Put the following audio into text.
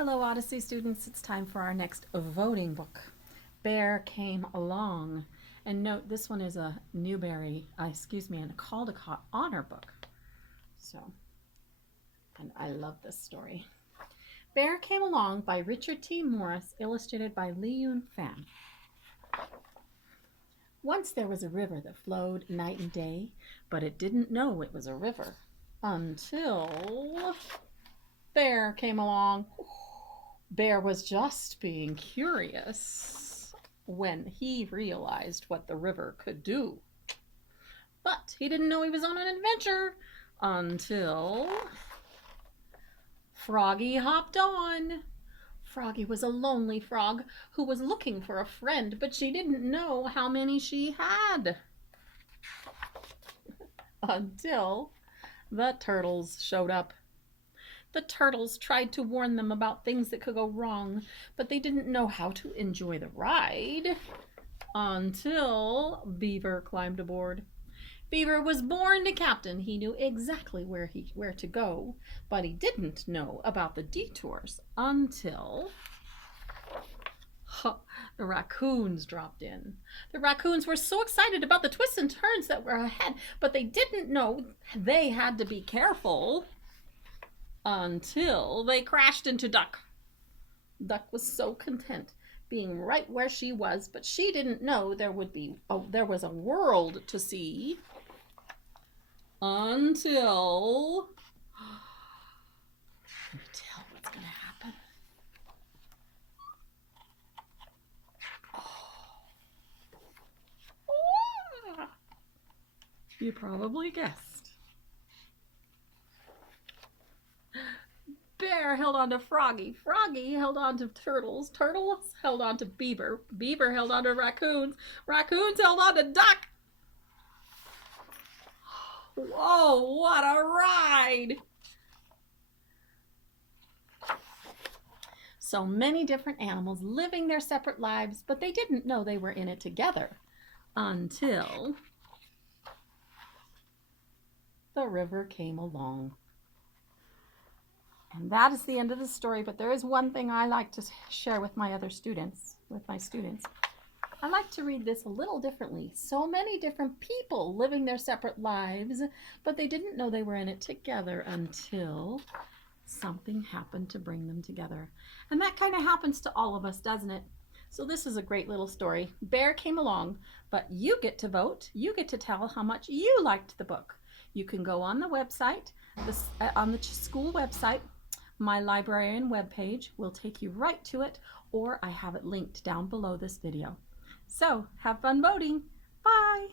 Hello Odyssey students, it's time for our next voting book. Bear Came Along. And note, this one is a Newbery, and a Caldecott honor book. And I love this story. Bear Came Along by Richard T. Morris, illustrated by LeUyen Pham. Once there was a river that flowed night and day, but it didn't know it was a river until Bear came along. Bear was just being curious when he realized what the river could do. But he didn't know he was on an adventure until Froggy hopped on. Froggy was a lonely frog who was looking for a friend, but she didn't know how many she had. Until the turtles showed up. The turtles tried to warn them about things that could go wrong, but they didn't know how to enjoy the ride until Beaver climbed aboard. Beaver was born a captain. He knew exactly where to go, but he didn't know about the detours until the raccoons dropped in. The raccoons were so excited about the twists and turns that were ahead, but they didn't know they had to be careful until they crashed into Duck. Duck was so content being right where she was, but she didn't know there was a world to see until can you tell what's going to happen? You probably guessed. Bear held on to Froggy. Froggy held on to Turtles. Turtles held on to Beaver. Beaver held on to Raccoons. Raccoons held on to Duck. Whoa, what a ride! So many different animals living their separate lives, but they didn't know they were in it together until the river came along. And that is the end of the story, but there is one thing I like to share with my students. I like to read this a little differently. So many different people living their separate lives, but they didn't know they were in it together until something happened to bring them together. And that kind of happens to all of us, doesn't it? So this is a great little story. Bear came along, but you get to vote. You get to tell how much you liked the book. You can go on the website, on the school website. My librarian webpage will take you right to it, or I have it linked down below this video. So have fun voting. Bye.